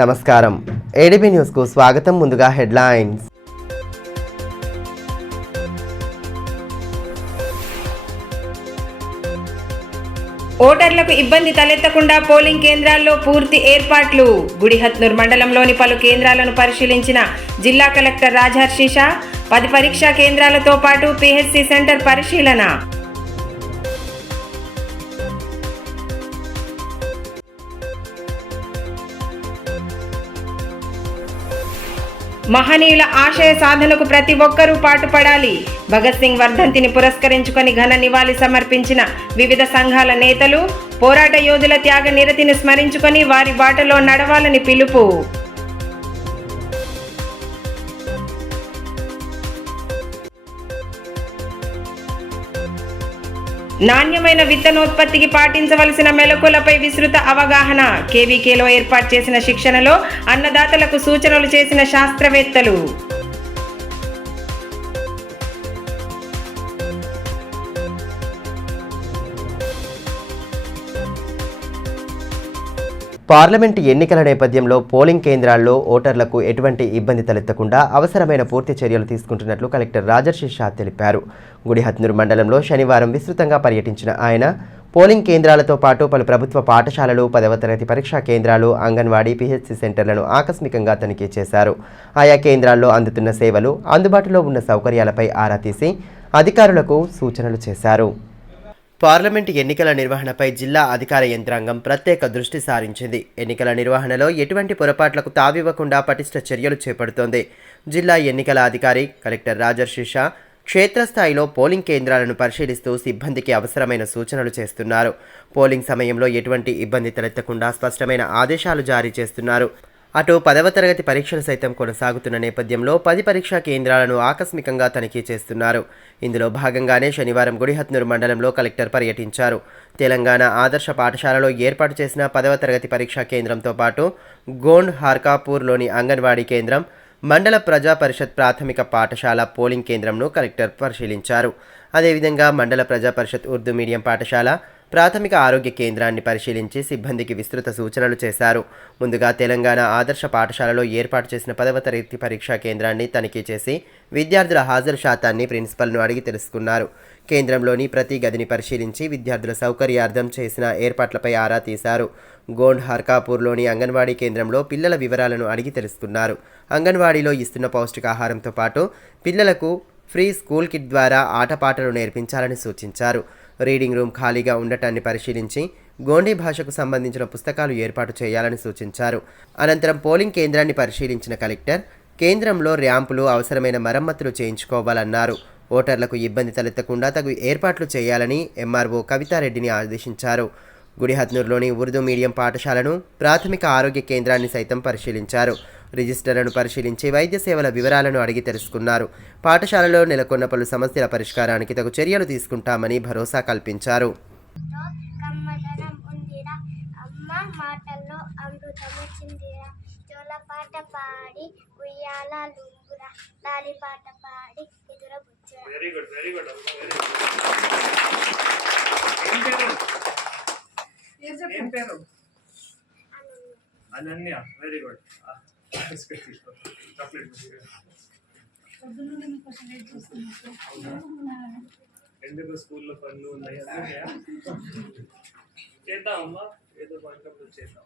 నమస్కారం. ఏడీబీ న్యూస్కు స్వాగతం. ముందుగా హెడ్లైన్స్. ఓటర్లకు ఇబ్బంది తలెత్తకుండా పోలింగ్ కేంద్రాల్లో పూర్తి ఏర్పాట్లు. గుడిహత్నూర్ మండలంలోని పలు కేంద్రాలను పరిశీలించిన జిల్లా కలెక్టర్ రాజహర్షిషా. 10 పరీక్షా కేంద్రాలతో పాటు పీహెచ్సీ సెంటర్ పరిశీలన. మహనీయుల ఆశయ సాధనకు ప్రతి ఒక్కరూ పాటుపడాలి. భగత్ సింగ్ వర్ధంతిని పురస్కరించుకొని ఘన నివాళి సమర్పించిన వివిధ సంఘాల నేతలు. పోరాట యోధుల త్యాగ నిరతిని స్మరించుకొని వారి బాటలో నడవాలని పిలుపు. నాణ్యమైన విత్తనోత్పత్తికి పాటించవలసిన మెలకువలపై విస్తృత అవగాహన. కేవీకేలో ఏర్పాటు చేసిన శిక్షణలో అన్నదాతలకు సూచనలు చేసిన శాస్త్రవేత్తలు. పార్లమెంటు ఎన్నికల నేపథ్యంలో పోలింగ్ కేంద్రాల్లో ఓటర్లకు ఎటువంటి ఇబ్బంది తలెత్తకుండా అవసరమైన పూర్తి చర్యలు తీసుకుంటున్నట్లు కలెక్టర్ రాజహర్షిషా తెలిపారు. గుడిహత్నూర్ మండలంలో శనివారం విస్తృతంగా పర్యటించిన ఆయన పోలింగ్ కేంద్రాలతో పాటు పలు ప్రభుత్వ పాఠశాలలు, 10వ తరగతి పరీక్షా కేంద్రాలు, అంగన్వాడీ, పీహెచ్సీ సెంటర్లను ఆకస్మికంగా తనిఖీ చేశారు. ఆయా కేంద్రాల్లో అందుతున్న సేవలు, అందుబాటులో ఉన్న సౌకర్యాలపై ఆరా తీసి అధికారులకు సూచనలు చేశారు. పార్లమెంటు ఎన్నికల నిర్వహణపై జిల్లా అధికార యంత్రాంగం ప్రత్యేక దృష్టి సారించింది. ఎన్నికల నిర్వహణలో ఎటువంటి పొరపాట్లకు తావివ్వకుండా పటిష్ట చర్యలు చేపడుతోంది. జిల్లా ఎన్నికల అధికారి కలెక్టర్ రాజహర్షిషా క్షేత్రస్థాయిలో పోలింగ్ కేంద్రాలను పరిశీలిస్తూ సిబ్బందికి అవసరమైన సూచనలు చేస్తున్నారు. పోలింగ్ సమయంలో ఎటువంటి ఇబ్బంది తలెత్తకుండా స్పష్టమైన ఆదేశాలు జారీ చేస్తున్నారు. అటు 10వ తరగతి పరీక్షలు సైతం కొనసాగుతున్న నేపథ్యంలో 10 పరీక్షా కేంద్రాలను ఆకస్మికంగా తనిఖీ చేస్తున్నారు. ఇందులో భాగంగానే శనివారం గుడిహత్నూర్ మండలంలో కలెక్టర్ పర్యటించారు. తెలంగాణ ఆదర్శ పాఠశాలలో ఏర్పాటు చేసిన 10వ తరగతి పరీక్షా కేంద్రంతో పాటు గోండ్ హార్కాపూర్లోని అంగన్వాడీ కేంద్రం, మండల ప్రజా పరిషత్ ప్రాథమిక పాఠశాల పోలింగ్ కేంద్రంను కలెక్టర్ పరిశీలించారు. అదేవిధంగా మండల ప్రజా పరిషత్ ఉర్దూ మీడియం పాఠశాల, ప్రాథమిక ఆరోగ్య కేంద్రాన్ని పరిశీలించి సిబ్బందికి విస్తృత సూచనలు చేశారు. ముందుగా తెలంగాణ ఆదర్శ పాఠశాలలో ఏర్పాటు చేసిన 10వ తరగతి పరీక్షా కేంద్రాన్ని తనిఖీ చేసి విద్యార్థుల హాజరు శాతాన్ని ప్రిన్సిపల్ను అడిగి తెలుసుకున్నారు. కేంద్రంలోని ప్రతి గదిని పరిశీలించి విద్యార్థుల సౌకర్యార్థం చేసిన ఏర్పాట్లపై ఆరా తీశారు. గోండ్ హర్కాపూర్లోని అంగన్వాడీ కేంద్రంలో పిల్లల వివరాలను అడిగి తెలుసుకున్నారు. అంగన్వాడీలో ఇస్తున్న పౌష్టికాహారంతో పాటు పిల్లలకు ఫ్రీ స్కూల్ కిట్ ద్వారా ఆటపాటలు నేర్పించాలని సూచించారు. రీడింగ్ రూమ్ ఖాళీగా ఉండటాన్ని పరిశీలించి గోండీ భాషకు సంబంధించిన పుస్తకాలు ఏర్పాటు చేయాలని సూచించారు. అనంతరం పోలింగ్ కేంద్రాన్ని పరిశీలించిన కలెక్టర్ కేంద్రంలో ర్యాంపులు, అవసరమైన మరమ్మతులు చేయించుకోవాలన్నారు. ఓటర్లకు ఇబ్బంది తలెత్తకుండా తగు ఏర్పాట్లు చేయాలని ఎంఆర్ఓ కవితారెడ్డిని ఆదేశించారు. గుడిహత్నూర్లోని ఉర్దూ మీడియం పాఠశాలను, ప్రాథమిక ఆరోగ్య కేంద్రాన్ని సైతం పరిశీలించారు. రిజిస్టర్లను పరిశీలించి వైద్య సేవల వివరాలను అడిగి తెలుసుకున్నారు. పాఠశాలలో నెలకొన్న పలు సమస్యల పరిష్కారానికి తగు చర్యలు తీసుకుంటామని భరోసా కల్పించారు. Ananya very good. ఎందుకు స్కూల్లో పనులు ఉన్నాయి చేద్దామమ్మా, ఏదో పనులు చేద్దాం.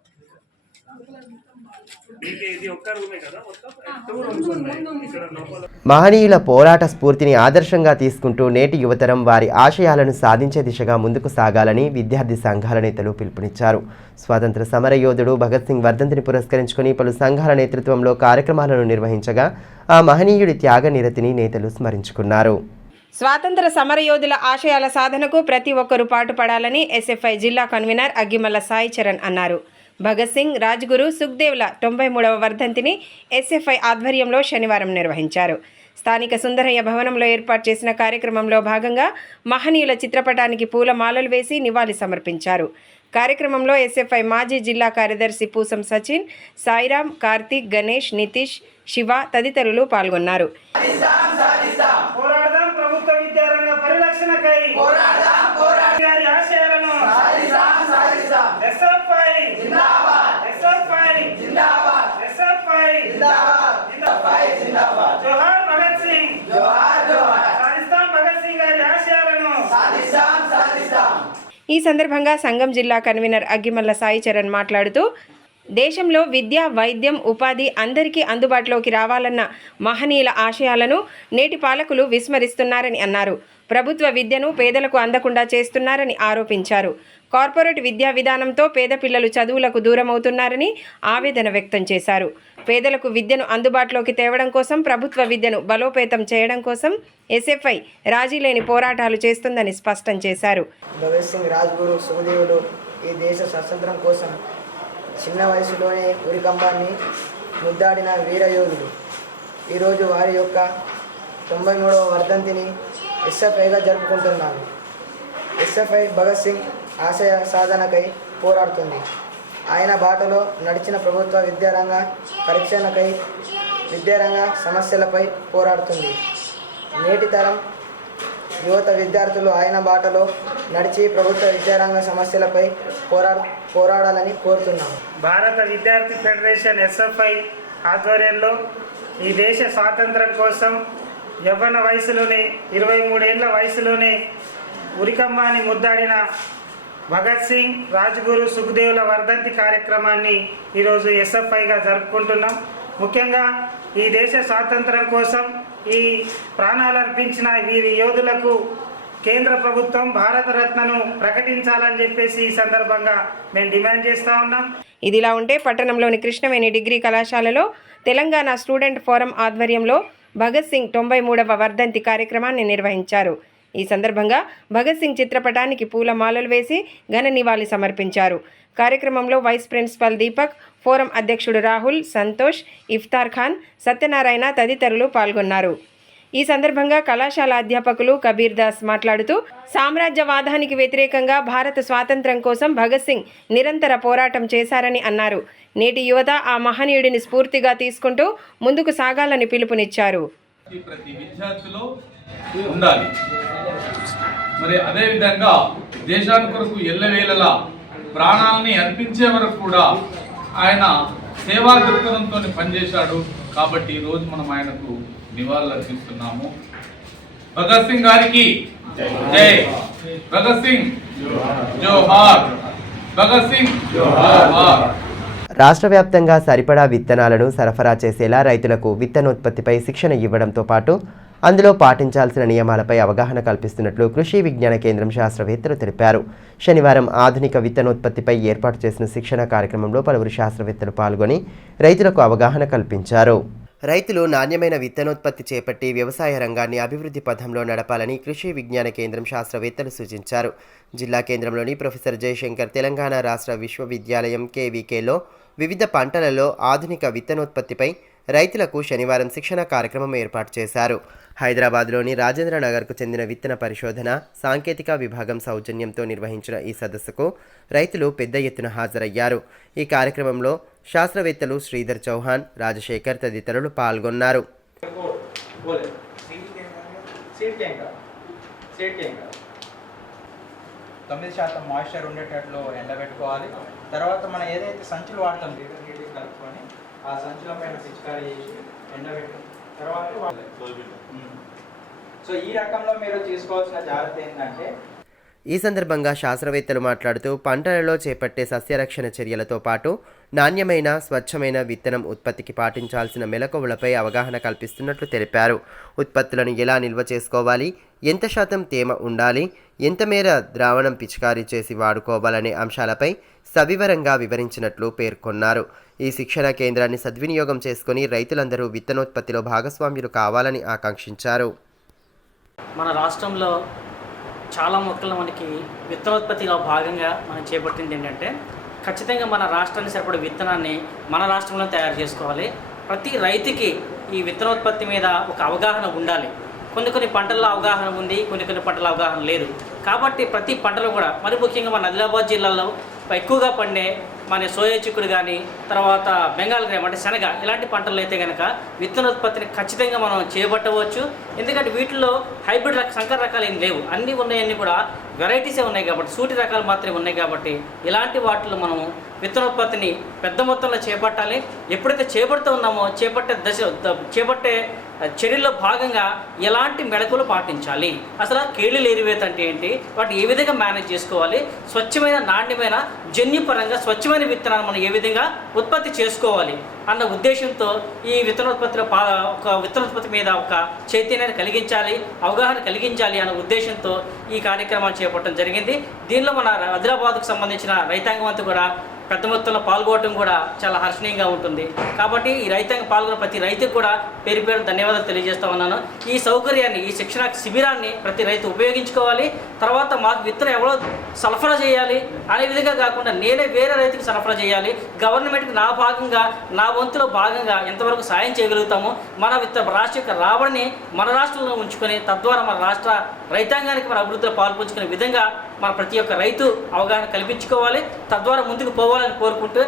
మహనీయుల పోరాట స్ఫూర్తిని ఆదర్శంగా తీసుకుంటూ నేటి యువతరం వారి ఆశయాలను సాధించే దిశగా ముందుకు సాగాలని విద్యార్థి సంఘాల నేతలు పిలుపునిచ్చారు. స్వాతంత్ర సమర యోధుడు భగత్ సింగ్ వర్ధంతిని పురస్కరించుకుని పలు సంఘాల నేతృత్వంలో కార్యక్రమాలను నిర్వహించగా ఆ మహనీయుడి త్యాగ నిరతిని నేతలు స్మరించుకున్నారు. స్వాతంత్ర సమరయోధుల ఆశయాల సాధనకు ప్రతి ఒక్కరూ పాటుపడాలని ఎస్ఎఫ్ఐ జిల్లా కన్వీనర్ అగ్గిమల్ల సాయి చరణ్ అన్నారు. భగత్ సింగ్, రాజ్గురు, సుఖ్దేవ్ల 93వ వర్ధంతిని ఎస్ఎఫ్ఐ ఆధ్వర్యంలో శనివారం నిర్వహించారు. స్థానిక సుందరయ్య భవనంలో ఏర్పాటు చేసిన కార్యక్రమంలో భాగంగా మహనీయుల చిత్రపటానికి పూలమాలలు వేసి నివాళి సమర్పించారు. కార్యక్రమంలో ఎస్ఎఫ్ఐ మాజీ జిల్లా కార్యదర్శి పూసం సచిన్, సాయిరాం, కార్తీక్, గణేష్, నితీష్, శివ తదితరులు పాల్గొన్నారు. SFI జిందాబాద్, SFI జిందాబాద్. ఈ సందర్భంగా సంఘం జిల్లా కన్వీనర్ అగ్గిమల్ల సాయి చరణ్ మాట్లాడుతూ దేశంలో విద్య, వైద్యం, ఉపాధి అందరికీ అందుబాటులోకి రావాలన్న మహనీయుల ఆశయాలను నేటి పాలకులు విస్మరిస్తున్నారని అన్నారు. ప్రభుత్వ విద్యను పేదలకు అందకుండా చేస్తున్నారని ఆరోపించారు. కార్పొరేట్ విద్యా విధానంతో పేద పిల్లలు చదువులకు దూరమవుతున్నారని ఆవేదన వ్యక్తం చేశారు. పేదలకు విద్యను అందుబాటులోకి తేవడం కోసం, ప్రభుత్వ విద్యను బలోపేతం చేయడం కోసం ఎస్ఎఫ్ఐ రాజీలేని పోరాటాలు చేస్తుందని స్పష్టం చేశారు. భగత్ సింగ్, రాజ్గురు, సుఖదేవులు ఈ దేశ స్వాతంత్రం కోసం చిన్న వయసులోనే ఉరికంబాన్ని ముద్దాడిన వీరయోధులు. ఈరోజు వారి యొక్క 93వ వర్ధంతిని ఎస్ఎఫ్ఐగా జరుపుకుంటున్నాను. ఎస్ఎఫ్ఐ భగత్ సింగ్ ఆశయ సాధనకై పోరాడుతుంది. ఆయన బాటలో నడిచిన ప్రభుత్వ విద్యారంగ పరీక్షణకై విద్యారంగ సమస్యలపై పోరాడుతుంది. నేటి తరం యువత విద్యార్థులు ఆయన బాటలో నడిచి ప్రభుత్వ విద్యారంగ సమస్యలపై పోరాడాలని కోరుతున్నాము. భారత విద్యార్థి ఫెడరేషన్ ఎస్ఎఫ్ఐ ఆధ్వర్యంలో ఈ దేశ స్వాతంత్రం కోసం యవ్వన వయసులోనే 23 ఏళ్ల వయసులోనే ఉరికంబాన్ని ముద్దాడిన భగత్ సింగ్, రాజ్గురు, సుఖదేవుల వర్ధంతి కార్యక్రమాన్ని ఈరోజు ఎస్ఎఫ్ఐగా జరుపుకుంటున్నాం. ముఖ్యంగా ఈ దేశ స్వాతంత్రం కోసం ఈ ప్రాణాలు అర్పించిన వీరి యోధులకు కేంద్ర ప్రభుత్వం భారతరత్నను ప్రకటించాలని చెప్పేసి ఈ సందర్భంగా మేము డిమాండ్ చేస్తూ ఉన్నాం. ఇదిలా ఉంటే పట్టణంలోని కృష్ణవేణి డిగ్రీ కళాశాలలో తెలంగాణ స్టూడెంట్ ఫోరం ఆధ్వర్యంలో భగత్ సింగ్ 93వ వర్ధంతి కార్యక్రమాన్ని నిర్వహించారు. ఈ సందర్భంగా భగత్ సింగ్ చిత్రపటానికి పూలమాలలు వేసి ఘన నివాళి సమర్పించారు. కార్యక్రమంలో వైస్ ప్రిన్సిపల్ దీపక్, ఫోరం అధ్యక్షుడు రాహుల్, సంతోష్, ఇఫ్తార్ ఖాన్, సత్యనారాయణ తదితరులు పాల్గొన్నారు. ఈ సందర్భంగా కళాశాల అధ్యాపకులు కబీర్ దాస్ మాట్లాడుతూ సామ్రాజ్యవాదానికి వ్యతిరేకంగా భారత స్వాతంత్ర్యం కోసం భగత్ సింగ్ నిరంతర పోరాటం చేశారని అన్నారు. నేటి యువత ఆ మహనీయుడిని స్ఫూర్తిగా తీసుకుంటూ ముందుకు సాగాలని పిలుపునిచ్చారు. ప్రతి విద్యార్థిలో ఉండాలి. మరి అదేవిధంగా దేశాని కొరకు ఎల్లవేళలా ప్రాణాలని అర్పించే వరకు కూడా ఆయన సేవా దృక్పథంతో పనిచేశాడు. కాబట్టి ఈరోజు మనం ఆయనకు నివాళులు అర్పిస్తున్నాము. భగత్ సింగ్ గారికి జై. భగత్ సింగ్ జోహార్. భగత్ సింగ్ జోహార్. రాష్ట్ర వ్యాప్తంగా సరిపడా విత్తనాలను సరఫరా చేసేలా రైతులకు విత్తనోత్పత్తిపై శిక్షణ ఇవ్వడంతో పాటు అందులో పాటించాల్సిన నియమాలపై అవగాహన కల్పిస్తున్నట్లు కృషి విజ్ఞాన కేంద్రం శాస్త్రవేత్తలు తెలిపారు. శనివారం ఆధునిక విత్తనోత్పత్తిపై ఏర్పాటు చేసిన శిక్షణ కార్యక్రమంలో పలువురు శాస్త్రవేత్తలు పాల్గొని రైతులకు అవగాహన కల్పించారు. రైతులు నాణ్యమైన విత్తనోత్పత్తి చేపట్టి వ్యవసాయ రంగాన్ని అభివృద్ధి పథంలో నడపాలని కృషి విజ్ఞాన కేంద్రం శాస్త్రవేత్తలు సూచించారు. జిల్లా కేంద్రంలోని ప్రొఫెసర్ జయశంకర్ తెలంగాణ రాష్ట్ర విశ్వవిద్యాలయం KVKలో వివిధ పంటలలో ఆధునిక విత్తనోత్పత్తిపై రైతులకు శనివారం శిక్షణ కార్యక్రమం ఏర్పాటు చేశారు. హైదరాబాద్లోని రాజేంద్రనగర్కు చెందిన విత్తన పరిశోధన సాంకేతిక విభాగం సౌజన్యంతో నిర్వహించిన ఈ సదస్సుకు రైతులు పెద్ద ఎత్తున హాజరయ్యారు. ఈ కార్యక్రమంలో శాస్త్రవేత్తలు శ్రీధర్ చౌహాన్, రాజశేఖర్ తదితరులు పాల్గొన్నారు. 9% మాయిశ్చర్ ఉండేటట్లు ఎండబెట్టుకోవాలి. తర్వాత మనం ఏదైతే సంచులు వాడతాం నీటి కలుపుకొని ఆ సంచుల పైన పిచికారీ చేసి ఎండబెట్టు తర్వాత సో ఈ రకంలో మీరు తీసుకోవాల్సిన జాగ్రత్త ఏంటంటే ఈ సందర్భంగా శాస్త్రవేత్తలు మాట్లాడుతూ పంటలలో చేపట్టే సస్యరక్షణ చర్యలతో పాటు నాణ్యమైన స్వచ్ఛమైన విత్తనం ఉత్పత్తికి పాటించాల్సిన మెలకువలపై అవగాహన కల్పిస్తున్నట్లు తెలిపారు. ఉత్పత్తులను ఎలా నిల్వ చేసుకోవాలి, ఎంత శాతం తేమ ఉండాలి, ఎంత మేర ద్రావణం పిచికారీ చేసి వాడుకోవాలనే అంశాలపై సవివరంగా వివరించినట్లు పేర్కొన్నారు. ఈ శిక్షణ కేంద్రాన్ని సద్వినియోగం చేసుకుని రైతులందరూ విత్తనోత్పత్తిలో భాగస్వామ్యులు కావాలని ఆకాంక్షించారు. మన రాష్ట్రంలో చాలా మొక్కలు మనకి విత్తనోత్పత్తిలో భాగంగా మనం చేపట్టింది ఏంటంటే ఖచ్చితంగా మన రాష్ట్రానికి సరిపడే విత్తనాన్ని మన రాష్ట్రంలో తయారు చేసుకోవాలి. ప్రతి రైతుకి ఈ విత్తనోత్పత్తి మీద ఒక అవగాహన ఉండాలి. కొన్ని పంటల్లో అవగాహన ఉంది, కొన్ని పంటల అవగాహన లేదు. కాబట్టి ప్రతి పంటలు కూడా మరి ముఖ్యంగా మన ఆదిలాబాద్ జిల్లాలో ఎక్కువగా పండే మన సోయా చిక్కుడు కానీ తర్వాత బెంగాల్ గ్రామ్ అంటే శనగ ఇలాంటి పంటలు అయితే కనుక విత్తనోత్పత్తిని ఖచ్చితంగా మనం చేపట్టవచ్చు. ఎందుకంటే వీటిలో హైబ్రిడ్ సంకర రకాలు ఏం లేవు. అన్నీ ఉన్నాయన్నీ కూడా వెరైటీసే ఉన్నాయి కాబట్టి సూటి రకాలు మాత్రమే ఉన్నాయి కాబట్టి ఇలాంటి వాటిలో మనము విత్తనోత్పత్తిని పెద్ద మొత్తంలో చేపట్టాలి. ఎప్పుడైతే చేపడుతూ ఉన్నామో చేపట్టే చర్యల్లో భాగంగా ఎలాంటి మెళకువలు పాటించాలి, అసలు కేళీలు ఏరివేత అంటే ఏంటి, వాటిని ఏ విధంగా మేనేజ్ చేసుకోవాలి, స్వచ్ఛమైన నాణ్యమైన జన్యుపరంగా స్వచ్ఛమైన విత్తనాలు మనం ఏ విధంగా ఉత్పత్తి చేసుకోవాలి అన్న ఉద్దేశంతో ఈ విత్తనోత్పత్తి మీద ఒక చైతన్యాన్ని కలిగించాలి, అవగాహన కలిగించాలి అన్న ఉద్దేశంతో ఈ కార్యక్రమాన్ని చేపట్టడం జరిగింది. దీనిలో మన ఆదిలాబాద్కు సంబంధించిన రైతాంగం అంతా కూడా పెద్ద మొత్తంలో పాల్గొనడం కూడా చాలా హర్షణీయంగా ఉంటుంది. కాబట్టి ఈ రైతాంగం పాల్గొన్న ప్రతి రైతుకు కూడా పేరు పేరు ధన్యవాదాలు తెలియజేస్తా ఉన్నాను. ఈ సౌకర్యాన్ని, ఈ శిక్షణ శిబిరాన్ని ప్రతి రైతు ఉపయోగించుకోవాలి. తర్వాత మాకు విత్తనం ఎవరో సరఫరా చేయాలి అనే విధంగా కాకుండా నేనే వేరే రైతుకి సరఫరా చేయాలి, గవర్నమెంట్కి నా వంతులో భాగంగా ఎంతవరకు సాయం చేయగలుగుతామో మన రాష్ట్ర యొక్క రాబడిని మన రాష్ట్రంలో ఉంచుకొని తద్వారా మన రాష్ట్ర రైతాంగానికి మన అభివృద్ధిలో పాల్పంచుకునే విధంగా మన ప్రతి ఒక్క రైతు అవగాహన కల్పించుకోవాలి, తద్వారా ముందుకు పోవాలని కోరుకుంటూ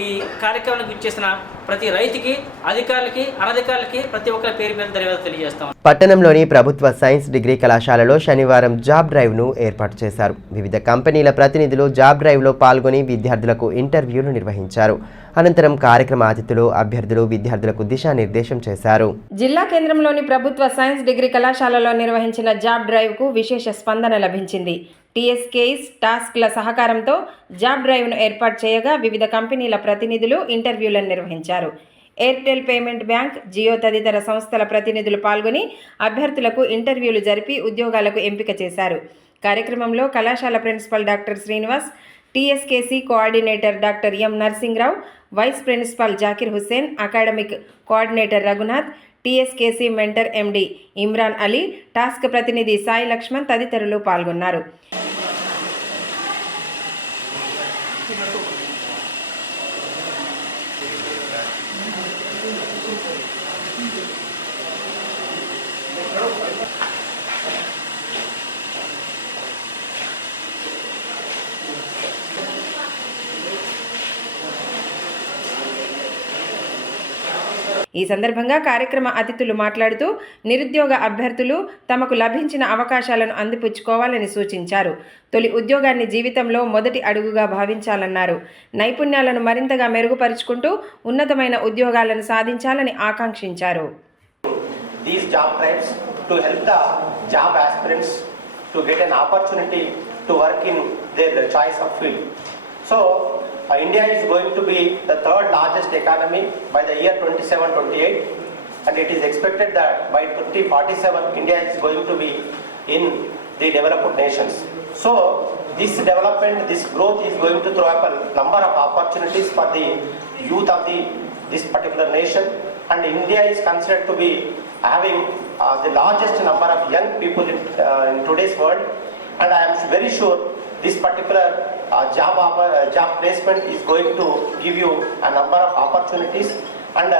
ఈ కార్యక్రమానికి ఇచ్చేసిన ప్రతి రైతుకి, అధికారులకి, అనధికారులకి ప్రతి ఒక్కరి పేరు మీద ధన్యవాదాలు తెలియజేస్తాం. పట్టణంలోని ప్రభుత్వ సైన్స్ డిగ్రీ కళాశాలలో శనివారం జాబ్ డ్రైవ్ను ఏర్పాటు చేశారు. వివిధ కంపెనీల ప్రతినిధులు జాబ్ డ్రైవ్లో పాల్గొని విద్యార్థులకు ఇంటర్వ్యూలు నిర్వహించారు. అనంతరం కార్యక్రమ అతిథులు, అభ్యర్థులు విద్యార్థులకు దిశానిర్దేశం చేశారు. జిల్లా కేంద్రంలోని ప్రభుత్వ సైన్స్ డిగ్రీ కళాశాలలో నిర్వహించిన జాబ్ డ్రైవ్కు విశేష స్పందన లభించింది. టీఎస్కేఎస్ టాస్క్ల సహకారంతో జాబ్ డ్రైవ్ను ఏర్పాటు చేయగా వివిధ కంపెనీల ప్రతినిధులు ఇంటర్వ్యూలను నిర్వహించారు. ఎయిర్టెల్ పేమెంట్ బ్యాంక్, జియో తదితర సంస్థల ప్రతినిధులు పాల్గొని అభ్యర్థులకు ఇంటర్వ్యూలు జరిపి ఉద్యోగాలకు ఎంపిక చేశారు. కార్యక్రమంలో కళాశాల principal doctor Srinivas, TSKC coordinator doctor M Narsingrao, vice principal Zakir Hussain, academic coordinator Raghunath, TSKC mentor MD Imran Ali, task ప్రతినిధి సాయి లక్ష్మణ్ తదితరులు పాల్గొన్నారు. ఈ సందర్భంగా కార్యక్రమ అతిథులు మాట్లాడుతూ నిరుద్యోగ అభ్యర్థులు తమకు లభించిన అవకాశాలను అందిపుచ్చుకోవాలని సూచించారు. తొలి ఉద్యోగాన్ని జీవితంలో మొదటి అడుగుగా భావించాలన్నారు. నైపుణ్యాలను మరింతగా మెరుగుపరుచుకుంటూ ఉన్నతమైన ఉద్యోగాలను సాధించాలని ఆకాంక్షించారు. These job drives to help the job aspirants to get an opportunity to work in their choice of field. So India is going to be the third largest economy by the year 27-28, and it is expected that by 2047 India is going to be in the developed nations. So this development, this growth is going to throw up a number of opportunities for the youth of this particular nation, and India is considered to be having the largest number of young people in today's world, and I am very sure this particular job placement is going to give you a number of opportunities, and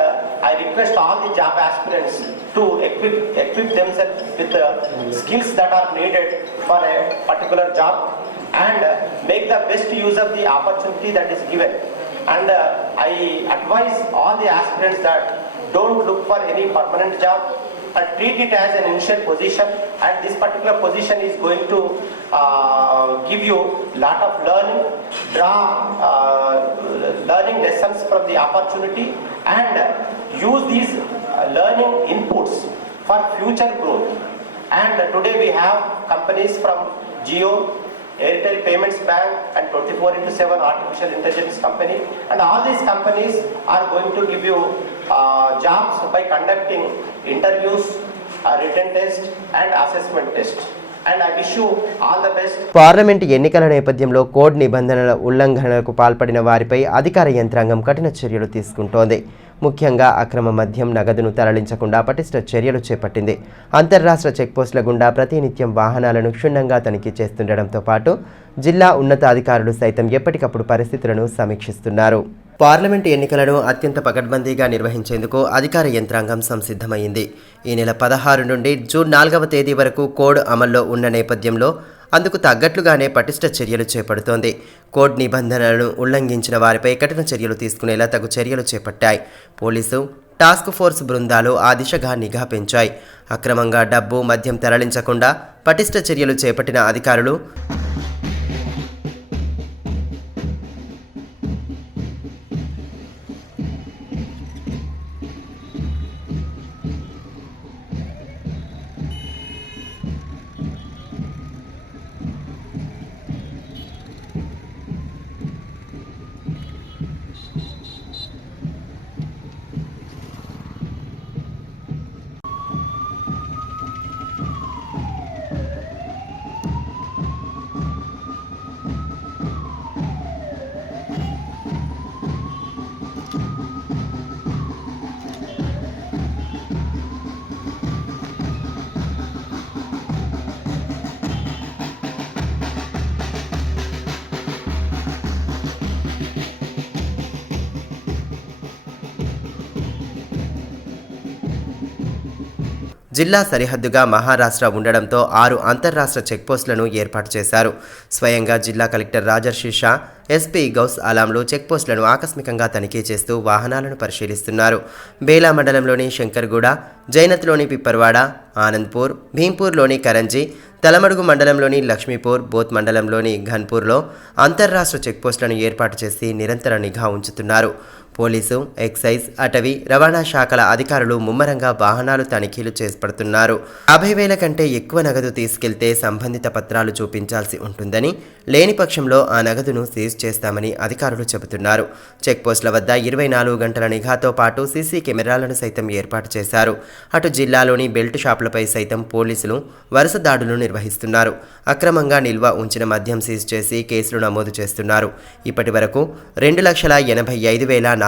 I request all the job aspirants to equip themselves with the skills that are needed for a particular job and make the best use of the opportunity that is given. And I advise all the aspirants that don't look for any permanent job, and treat it as an initial position, and this particular position is going to give you lot of learning lessons from the opportunity, and use these learning inputs for future growth. And today we have companies from Jio, Airtel Payments Bank, and 24/7 Artificial Intelligence Company, and all these companies are going to give you jobs by conducting interviews, written test and assessment test. And I wish you all the best. Parliament ఎన్నికల నేపథ్యంలో code నిబంధనల ఉల్లంఘనలకు పాల్పడిన వారిపై అధికార యంత్రాంగం కఠిన చర్యలు తీసుకుంటోంది. ముఖ్యంగా అక్రమ మద్యం, నగదును తరలించకుండా పటిష్ట చర్యలు చేపట్టింది. అంతర్రాష్ట్ర చెక్పోస్టుల గుండా ప్రతినిత్యం వాహనాలను క్షుణ్ణంగా తనిఖీ చేస్తుండటంతో పాటు జిల్లా ఉన్నతాధికారులు సైతం ఎప్పటికప్పుడు పరిస్థితులను సమీక్షిస్తున్నారు. పార్లమెంటు ఎన్నికలను అత్యంత పకడ్బందీగా నిర్వహించేందుకు అధికార యంత్రాంగం సంసిద్ధమైంది. ఈ నెల 16 నుండి జూన్ 4వ తేదీ వరకు కోడ్ అమల్లో ఉన్న నేపథ్యంలో అందుకు తగ్గట్లుగానే పటిష్ట చర్యలు చేపడుతోంది. కోడ్ నిబంధనలను ఉల్లంఘించిన వారిపై కఠిన చర్యలు తీసుకునేలా తగు చర్యలు చేపట్టాయి. పోలీసు, టాస్క్ ఫోర్స్ బృందాలు ఆ దిశగా నిఘా పెంచాయి. అక్రమంగా డబ్బు, మద్యం తరలించకుండా పటిష్ట చర్యలు చేపట్టిన అధికారులు జిల్లా సరిహద్దుగా మహారాష్ట్ర ఉండడంతో 6 అంతర్రాష్ట్ర చెక్పోస్టులను ఏర్పాటు చేశారు. స్వయంగా జిల్లా కలెక్టర్ రాజర్షి షా, ఎస్పీ గౌస్ అలాంలు చెక్పోస్టులను ఆకస్మికంగా తనిఖీ చేస్తూ వాహనాలను పరిశీలిస్తున్నారు. బేలా మండలంలోని శంకర్గూడ, జైనత్లోని పిప్పర్వాడ, ఆనంద్పూర్, భీంపూర్లోని కరంజీ, తలమడుగు మండలంలోని లక్ష్మీపూర్, బోత్ మండలంలోని ఘన్పూర్లో అంతర్రాష్ట్ర చెక్పోస్టులను ఏర్పాటు చేసి నిరంతర నిఘా ఉంచుతున్నారు. పోలీసు, ఎక్సైజ్, అటవీ, రవాణా శాఖల అధికారులు ముమ్మరంగా వాహనాలు తనిఖీలు చేపడుతున్నారు. 50,000 కంటే ఎక్కువ నగదు తీసుకెళ్తే సంబంధిత పత్రాలు చూపించాల్సి ఉంటుందని, లేని పక్షంలో ఆ నగదును సీజ్ చేస్తామని అధికారులు చెబుతున్నారు. చెక్పోస్టుల వద్ద 24 గంటల నిఘాతో పాటు సీసీ కెమెరాలను సైతం ఏర్పాటు చేశారు. అటు జిల్లాలోని బెల్ట్ షాపులపై సైతం పోలీసులు వరుస దాడులు నిర్వహిస్తున్నారు. అక్రమంగా నిల్వ ఉంచిన మద్యం సీజ్ చేసి కేసులు నమోదు చేస్తున్నారు. ఇప్పటి వరకు 2,85,400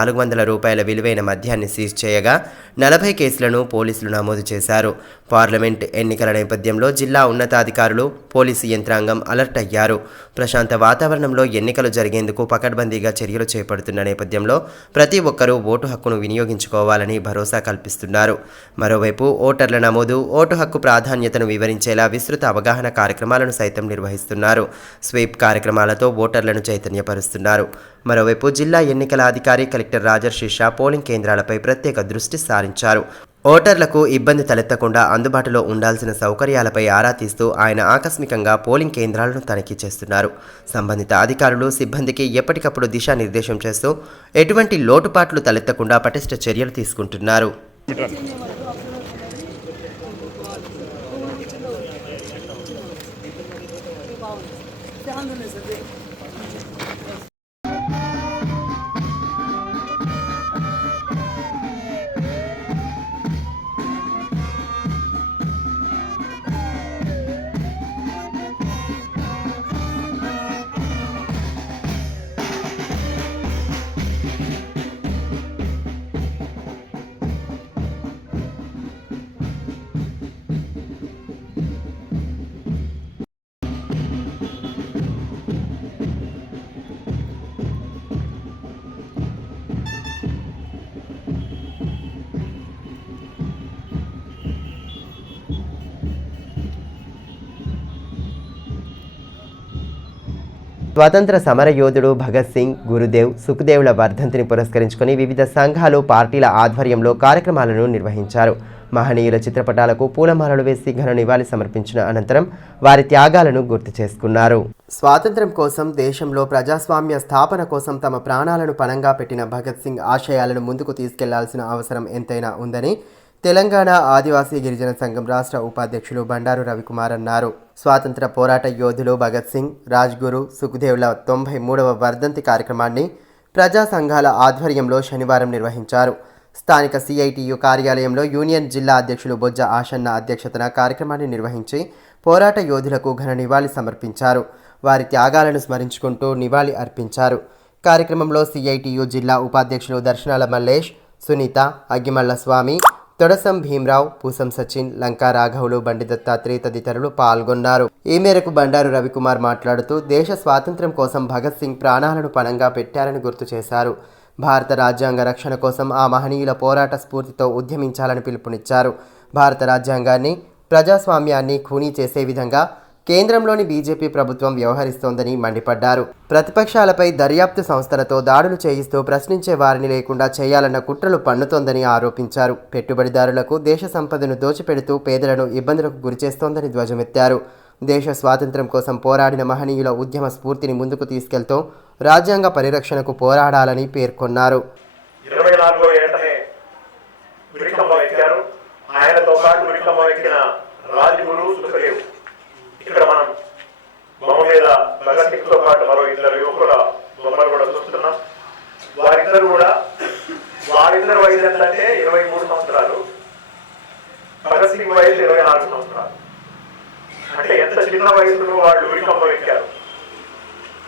రూపాయల విలువైన మద్యాన్ని సీజ్ చేయగా 40 కేసులను పోలీసులు నమోదు చేశారు. పార్లమెంట్ ఎన్నికల నేపథ్యంలో జిల్లా ఉన్నతాధికారులు, పోలీసు యంత్రాంగం అలర్ట్ అయ్యారు. ప్రశాంత వాతావరణంలో ఎన్నికలు జరిగేందుకు పకడ్బందీగా చర్యలు చేపడుతున్న నేపథ్యంలో ప్రతి ఒక్కరూ ఓటు హక్కును వినియోగించుకోవాలని భరోసా కల్పిస్తున్నారు. మరోవైపు ఓటర్ల నమోదు, ఓటు హక్కు ప్రాధాన్యతను వివరించేలా విస్తృత అవగాహన కార్యక్రమాలను సైతం నిర్వహిస్తున్నారు. స్వీప్ కార్యక్రమాలతో ఓటర్లను చైతన్యపరుస్తున్నారు. మరోవైపు జిల్లా ఎన్నికల అధికారి కలెక్టర్ రాజర్షి షా పోలింగ్ కేంద్రాలపై ప్రత్యేక దృష్టి సారించారు. ఓటర్లకు ఇబ్బంది తలెత్తకుండా అందుబాటులో ఉండాల్సిన సౌకర్యాలపై ఆరా తీస్తూ ఆయన ఆకస్మికంగా పోలింగ్ కేంద్రాలను తనిఖీ చేస్తున్నారు. సంబంధిత అధికారులు, సిబ్బందికి ఎప్పటికప్పుడు దిశానిర్దేశం చేస్తూ ఎటువంటి లోటుపాట్లు తలెత్తకుండా పటిష్ట చర్యలు తీసుకుంటున్నారు. స్వాతంత్ర సమరయోధుడు భగత్ సింగ్, గురుదేవ్, సుఖ్దేవ్ల వర్ధంతిని పురస్కరించుకొని వివిధ సంఘాలు, పార్టీల ఆధ్వర్యంలో కార్యక్రమాలను నిర్వహించారు. మహనీయుల చిత్రపటాలకు పూలమాలలు వేసి ఘన నివాళి సమర్పించిన అనంతరం వారి త్యాగాలను గుర్తు చేసుకున్నారు. స్వాతంత్ర్యం కోసం, దేశంలో ప్రజాస్వామ్య స్థాపన కోసం తమ ప్రాణాలను పణంగా పెట్టిన భగత్ సింగ్ ఆశయాలను ముందుకు తీసుకెళ్లాల్సిన అవసరం ఎంతైనా ఉందని తెలంగాణ ఆదివాసీ గిరిజన సంఘం రాష్ట్ర ఉపాధ్యక్షులు బండారు రవికుమార్ అన్నారు. స్వాతంత్ర పోరాట యోధులు భగత్ సింగ్, రాజ్గురు, సుఖ్దేవ్ల 93వ వర్ధంతి కార్యక్రమాన్ని ప్రజా సంఘాల ఆధ్వర్యంలో శనివారం నిర్వహించారు. స్థానిక సిఐటియు కార్యాలయంలో యూనియన్ జిల్లా అధ్యక్షులు బొజ్జ ఆషన్న అధ్యక్షతన కార్యక్రమాన్ని నిర్వహించి పోరాట యోధులకు ఘన నివాళి సమర్పించారు. వారి త్యాగాలను స్మరించుకుంటూ నివాళి అర్పించారు. కార్యక్రమంలో సిఐటియు జిల్లా ఉపాధ్యక్షులు దర్శనాల మల్లేష్, సునీత, అగ్గిమల్ల స్వామి, తొడసం భీమరావు, పూసం సచిన్, లంకా రాఘవులు, బండి దత్తాత్రేయ తదితరులు పాల్గొన్నారు. ఈ మేరకు బండారు రవికుమార్ మాట్లాడుతూ దేశ స్వాతంత్ర్యం కోసం భగత్ సింగ్ ప్రాణాలను పణంగా పెట్టారని గుర్తు చేశారు. భారత రాజ్యాంగ రక్షణ కోసం ఆ మహనీయుల పోరాట స్ఫూర్తితో ఉద్యమించాలని పిలుపునిచ్చారు. భారత రాజ్యాంగాన్ని, ప్రజాస్వామ్యాన్ని ఖూనీ చేసే విధంగా కేంద్రంలోని బీజేపీ ప్రభుత్వం వ్యవహరిస్తోందని మండిపడ్డారు. ప్రతిపక్షాలపై దర్యాప్తు సంస్థలతో దాడులు చేయిస్తూ ప్రశ్నించే వారిని లేకుండా చేయాలన్న కుట్రలు పన్నుతోందని ఆరోపించారు. పెట్టుబడిదారులకు దేశ సంపదను దోచిపెడుతూ పేదలను ఇబ్బందులకు గురిచేస్తోందని ధ్వజమెత్తారు. దేశ స్వాతంత్ర్యం కోసం పోరాడిన మహనీయుల ఉద్యమ స్ఫూర్తిని ముందుకు తీసుకెళ్తూ రాజ్యాంగ పరిరక్షణకు పోరాడాలని పేర్కొన్నారు. 24వ ఏటనే ఉరికంబం ఎక్కారు. ఆయనతో పాటు ఉరికంబం ఎక్కిన రాజ్గురు, సుఖదేవ్. ఇక్కడ మనం బొమ్మ మీద భగత్ సింగ్ తో పాటు మరో 2 యువకుల బొమ్మలు కూడా చూస్తున్నాం. వారిద్దరు వయసు ఎంతంటే 23 సంవత్సరాలు, భగత్ సింగ్ వయసు 24 సంవత్సరాలు. అంటే ఎంత చిన్న వయసులో వాళ్ళు ఉరికంబం ఎక్కారు.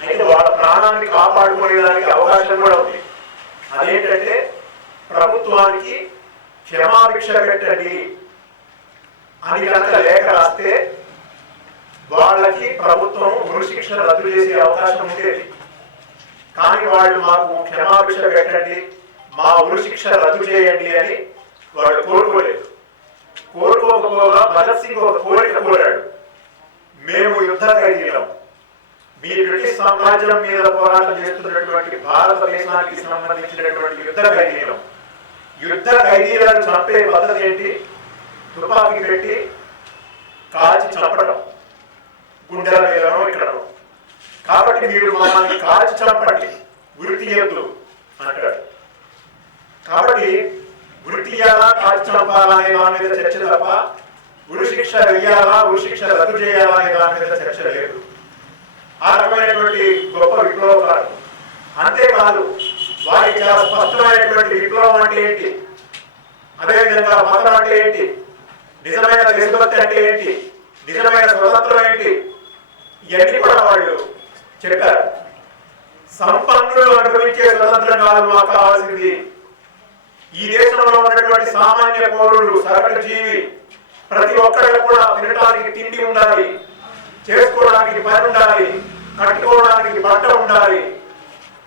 అయితే వాళ్ళ ప్రాణాన్ని కాపాడుకునేదానికి అవకాశం కూడా ఉంది. అదేంటంటే ప్రభుత్వానికి క్షమాభిక్ష పెట్టండి అని కనుక లేఖ రాస్తే వాళ్ళకి ప్రభుత్వం ఉరిశిక్షను రద్దు చేసే అవకాశం ఉండేది. కానీ వాళ్ళు మాకు క్షమాభిక్ష పెట్టండి, మా ఉరిశిక్ష రద్దు చేయండి అని వాళ్ళు కోరుకోలేదు. కోరుకోకపోగా భగత్ సింగ్ ఒక కోరిక కోరాడు. మేము యుద్ధ ఖైదీలం, మీ బ్రిటిష్ సామ్రాజ్యం మీద పోరాటం చేస్తున్నటువంటి భారతదేశానికి సంబంధించినటువంటి యుద్ధ ఖైదీలను చంపే పద్ధతి ఏంటి? తుపాకీ పెట్టి కాల్చి చంపడం, గుండెల మీదనో ఇక్కడనో. కాబట్టి మీరు మమ్మల్ని కాల్చి చంపండి, ఉరి తీయద్దు అంటాడు. కాబట్టి ఉరి తీయాలా కాల్చి చంపాలా అనే దాని మీద చర్చ తప్ప ఉరిశిక్ష వేయాలా ఉరిశిక్ష రద్దు చేయాలా అనే దాని మీద చర్చ లేదు. ఆ రకమైనటువంటి గొప్ప విప్లవకారు. అంతేకాదు, వారికి చాలా స్పష్టమైనటువంటి విప్లవం అంటే ఏంటి, అదేవిధంగా మతం అంటే ఏంటి, నిజమైన దేశభక్తి అంటే ఏంటి, నిజమైన స్వతంత్రం ఏంటి, ఇవన్నీ కూడా వాళ్ళు చెప్పారు. సంపన్నులు అనుభవించే స్వతంత్రం కాదు మాకు కావాల్సింది. ఈ దేశంలో ఉన్నటువంటి సామాన్య పౌరులు, సగటు జీవి, ప్రతి ఒక్కరికి కూడా తినడానికి తిండి ఉండాలి, చేసుకోవడానికి పని ఉండాలి, కట్టుకోవడానికి బట్ట ఉండాలి,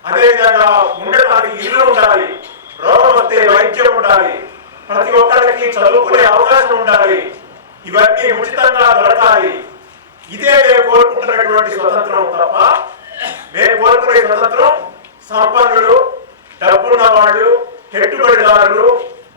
అదేవిధంగా ఉండడానికి ఇల్లు ఉండాలి, రోగం వస్తే వైద్యం ఉండాలి, ప్రతి ఒక్కరికి చదువుకునే అవకాశం ఉండాలి. ఇవన్నీ ఉచితంగా దొరకాలి. ఇదే మేము కోరుకుంటున్నటువంటి స్వతంత్రం తప్ప మేము కోరుకునే స్వతంత్రం సంపన్నులు, డబ్బున్న వాళ్ళు, పెట్టుబడిదారులు,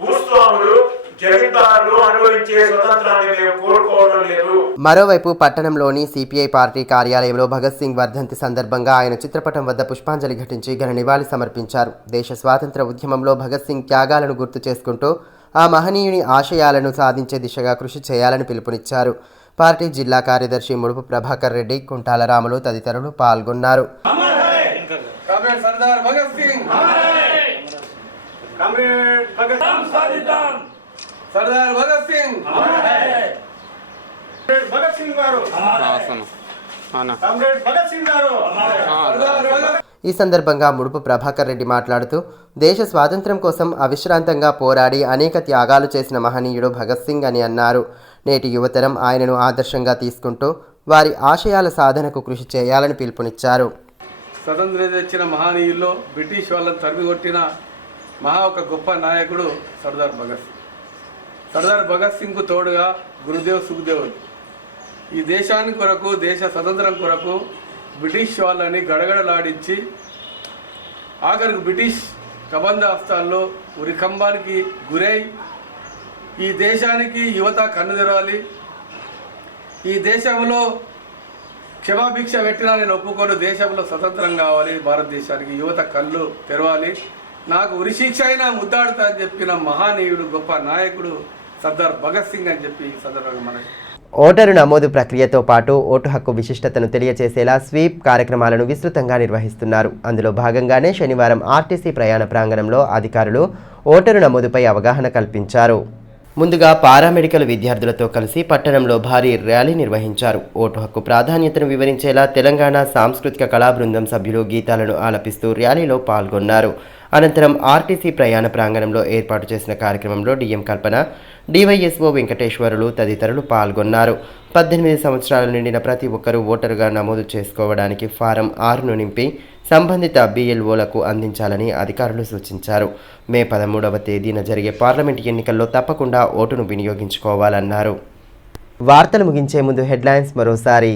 భూస్వాములు, జమీందారులు అనుభవించే స్వతంత్రాన్ని మేము కోరుకోవడం లేదు. మరోవైపు పట్టణంలోని సిపిఐ పార్టీ కార్యాలయంలో భగత్ సింగ్ వర్ధంతి సందర్భంగా ఆయన చిత్రపటం వద్ద పుష్పాంజలి ఘటించి ఘన నివాళి సమర్పించారు. దేశ స్వాతంత్ర ఉద్యమంలో భగత్ సింగ్ త్యాగాలను గుర్తు చేసుకుంటూ ఆ మహనీయుని ఆశయాలను సాధించే దిశగా కృషి చేయాలని పిలుపునిచ్చారు. పార్టీ జిల్లా కార్యదర్శి ముడుపు ప్రభాకర్ రెడ్డి, కుంటాల రాములు తదితరులు పాల్గొన్నారు. ఈ సందర్భంగా ముడుపు ప్రభాకర్ రెడ్డి మాట్లాడుతూ దేశ స్వాతంత్ర్యం కోసం అవిశ్రాంతంగా పోరాడి అనేక త్యాగాలు చేసిన మహనీయుడు భగత్ సింగ్ అని అన్నారు. నేటి యువతరం ఆయనను ఆదర్శంగా తీసుకుంటూ వారి ఆశయాల సాధనకు కృషి చేయాలని పిలుపునిచ్చారు. స్వతంత్రం తెచ్చిన మహనీయుల్లో బ్రిటిష్ వాళ్ళని తరిమికొట్టిన ఒక గొప్ప నాయకుడు సర్దార్ భగత్ సింగ్. సర్దార్ భగత్ సింగ్కు తోడుగా గురుదేవ్, సుఖ్దేవ్ ఈ దేశాన్ని కొరకు, దేశ స్వతంత్రం కొరకు బ్రిటిష్ వాళ్ళని గడగడలాడించి ఆఖరికి బ్రిటిష్ కబంధ హస్తాల్లో ఉరికంబానికి గురై ఈ దేశానికి యువత కన్ను తెరవాలి, ఈ దేశంలో క్షమాభిక్ష పెట్టినా నేను ఒప్పుకోను, దేశంలో స్వతంత్రం కావాలి, భారతదేశానికి యువత కళ్ళు తెరవాలి, నాకు ఉరిశిక్ష అయినా ముద్దాడుతా అని చెప్పిన మహనీయుడు, గొప్ప నాయకుడు సర్దార్ భగత్ సింగ్ అని చెప్పి సందర్భంగా మనకి. ఓటరు నమోదు ప్రక్రియతో పాటు ఓటు హక్కు విశిష్టతను తెలియచేసేలా స్వీప్ కార్యక్రమాలను విస్తృతంగా నిర్వహిస్తున్నారు. అందులో భాగంగానే శనివారం ఆర్టీసీ ప్రయాణ ప్రాంగణంలో అధికారులు ఓటరు నమోదుపై అవగాహన కల్పించారు. ముందుగా పారామెడికల్ విద్యార్థులతో కలిసి పట్టణంలో భారీ ర్యాలీ నిర్వహించారు. ఓటు హక్కు ప్రాధాన్యతను వివరించేలా తెలంగాణ సాంస్కృతిక కళా బృందం సభ్యులు గీతాలను ఆలపిస్తూ ర్యాలీలో పాల్గొన్నారు. అనంతరం ఆర్టీసీ ప్రయాణ ప్రాంగణంలో ఏర్పాటు చేసిన కార్యక్రమంలో డిఎం కల్పన, డివైఎస్ఓ వెంకటేశ్వరులు తదితరులు పాల్గొన్నారు. 18 సంవత్సరాలు నిండిన ప్రతి ఒక్కరూ ఓటరుగా నమోదు చేసుకోవడానికి ఫారం 6ను నింపి సంబంధిత బిఎల్ఓలకు అందించాలని అధికారులు సూచించారు. మే 13వ తేదీన జరిగే పార్లమెంట్ ఎన్నికల్లో తప్పకుండా ఓటును వినియోగించుకోవాలన్నారు. వార్తలు ముగించే ముందు హెడ్లైన్స్ మరోసారి.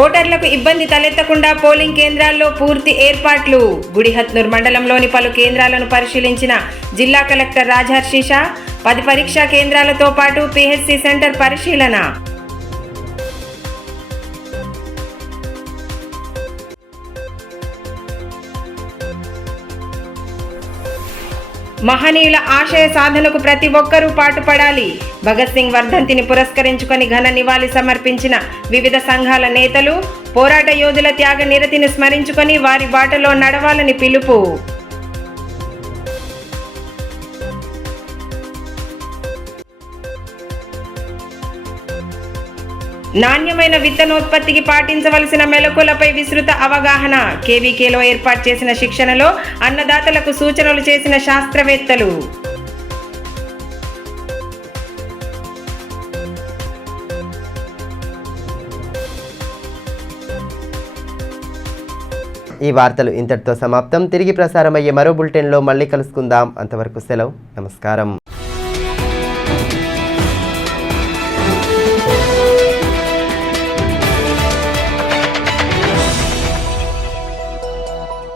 ఓటర్లకు ఇబ్బంది తలెత్తకుండా పోలింగ్ కేంద్రాల్లో పూర్తి ఏర్పాట్లు. గుడిహత్నూర్ మండలంలోని పలు కేంద్రాలను పరిశీలించిన జిల్లా కలెక్టర్ రాజహర్షిషా. 10 పరీక్షా కేంద్రాలతో పాటు పిహెచ్సి సెంటర్ పరిశీలన. మహనీయుల ఆశయ సాధనకు ప్రతి ఒక్కరూ పాటుపడాలి. భగత్ సింగ్ వర్ధంతిని పురస్కరించుకొని ఘన నివాళి సమర్పించిన వివిధ సంఘాల నేతలు. పోరాట యోధుల త్యాగ నిరతిని స్మరించుకొని వారి బాటలో నడవాలని పిలుపు. నాణ్యమైన విత్తనోత్పత్తికి పాటించవలసిన మెలకువలపై విస్తృత అవగాహన. కేవీకేలో ఏర్పాటు చేసిన శిక్షణలో అన్నదాతలకు సూచనలు చేసిన శాస్త్రవేత్తలు. ఈ వార్తలు ఇంతటితో సమాప్తం. తిరిగి ప్రసారమయ్యే మరో బులెటిన్లో మళ్ళీ కలుసుకుందాం. అంతవరకు సెలవు. నమస్కారం.